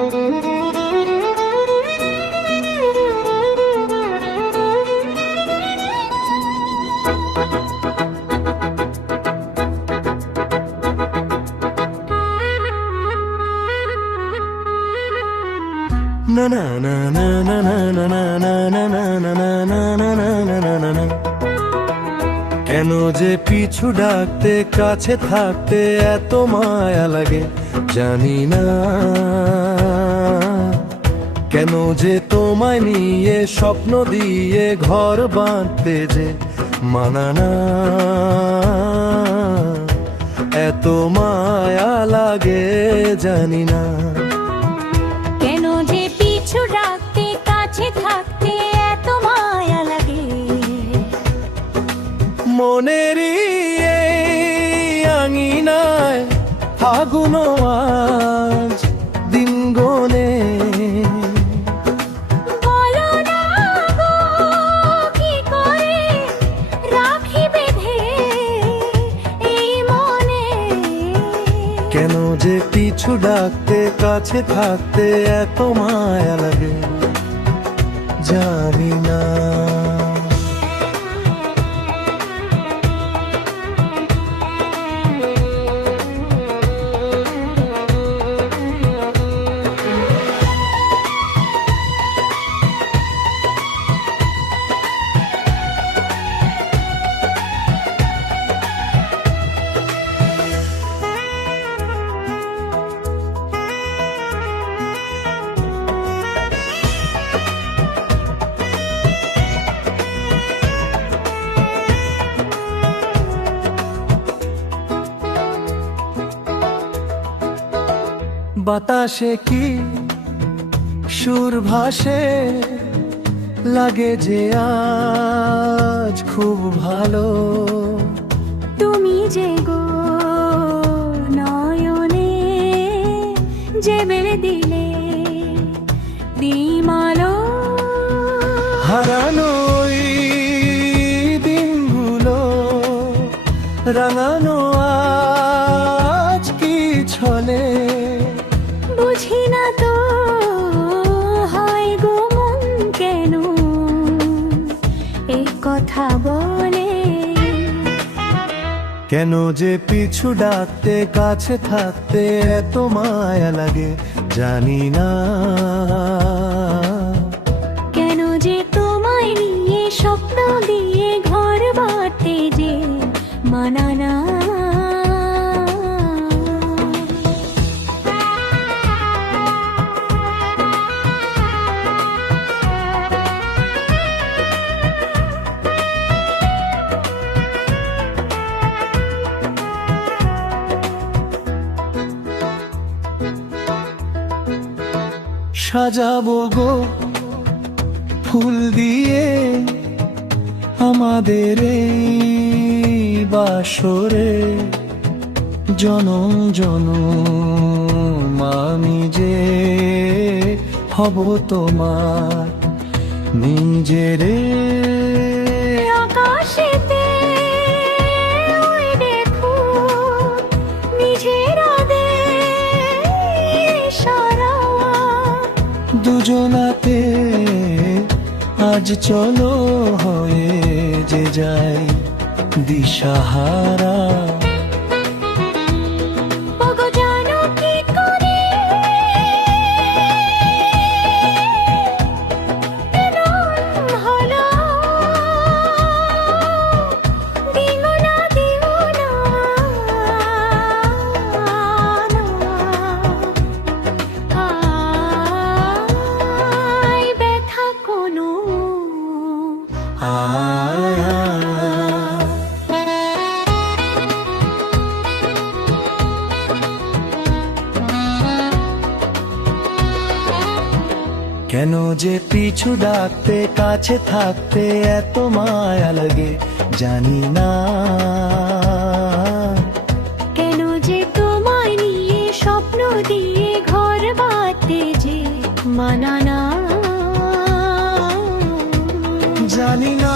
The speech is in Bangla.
Mm-hmm. কেন যে পিছু ডাকতে, কাছে থাকতে এত মায়া লাগে জানি না। কেন যে তোমায় নিয়ে, স্বপ্ন দিয়ে ঘর বাঁধতে যে মানা না। এত মায়া লাগে জানি না। মনেরই আঙিনায় ফাগুন আজ দিন গনে বলো না গো কি করে রাখি বেঁধে এই মনে? কেন যে পিছু ডাকতে কাছে থাকতে এত মায়া লাগে? জানি না। বাতাসে কি সুর ভাসে লাগে যে আজ খুব ভালো? তুমি যে গো নয়নে যে মেরে দিলে দিমালো। হারানো দিনগুলো রাঙানো আজ কি ছলে? কথা বলে। কেন যে পিছু ডাকতে কাছে থাকতে এত মায়া লাগে জানি না। কেন যে তোমায় নিয়ে স্বপ্ন দিয়ে ঘর বাড়তে যে মানানা সাজাবো গো ফুল দিয়ে আমাদের বাসরে। জনম জনম আমি যে হব তোমার নিজেরে। দুজনাতে আজ চলো হয়ে যে যাই দিশাহারা। কেন যে পিছু ডাকতে কাছে থাকতে এত মায়া লাগে জানি না। কেন যে তোমায় নিয়ে স্বপ্ন দিয়ে ঘর বাঁধতে যে মানানা জানি না